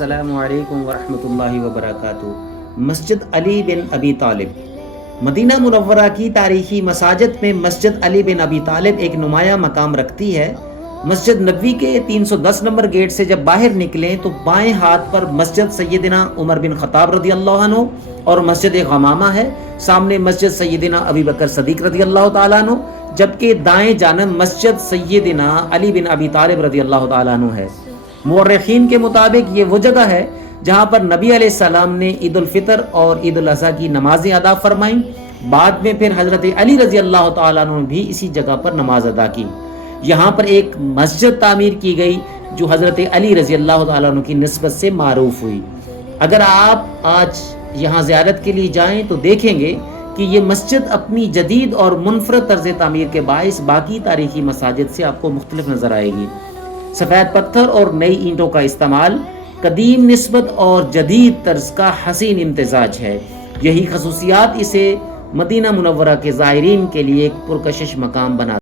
السلام علیکم ورحمۃ اللہ وبرکاتہ۔ مسجد علی بن ابی طالب مدینہ منورہ کی تاریخی مساجد میں مسجد علی بن ابی طالب ایک نمایاں مقام رکھتی ہے۔ مسجد نبوی کے 310 نمبر گیٹ سے جب باہر نکلیں تو بائیں ہاتھ پر مسجد سیدنا عمر بن خطاب رضی اللہ عنہ اور مسجد غمامہ ہے، سامنے مسجد سیدنا ابی بکر صدیق رضی اللہ تعالیٰ عنہ، جبکہ دائیں جانب مسجد سیدنا علی بن ابی طالب رضی اللہ تعالیٰ عنہ ہے۔ مورخین کے مطابق یہ وہ جگہ ہے جہاں پر نبی علیہ السلام نے عید الفطر اور عید الاضحیٰ کی نمازیں ادا فرمائیں۔ بعد میں پھر حضرت علی رضی اللہ تعالیٰ عنہ نے بھی اسی جگہ پر نماز ادا کی۔ یہاں پر ایک مسجد تعمیر کی گئی جو حضرت علی رضی اللہ تعالیٰ عنہ کی نسبت سے معروف ہوئی۔ اگر آپ آج یہاں زیارت کے لیے جائیں تو دیکھیں گے کہ یہ مسجد اپنی جدید اور منفرد طرز تعمیر کے باعث باقی تاریخی مساجد سے آپ کو مختلف نظر آئے گی۔ سفید پتھر اور نئی اینٹوں کا استعمال قدیم نسبت اور جدید طرز کا حسین امتزاج ہے۔ یہی خصوصیات اسے مدینہ منورہ کے زائرین کے لیے ایک پرکشش مقام بنا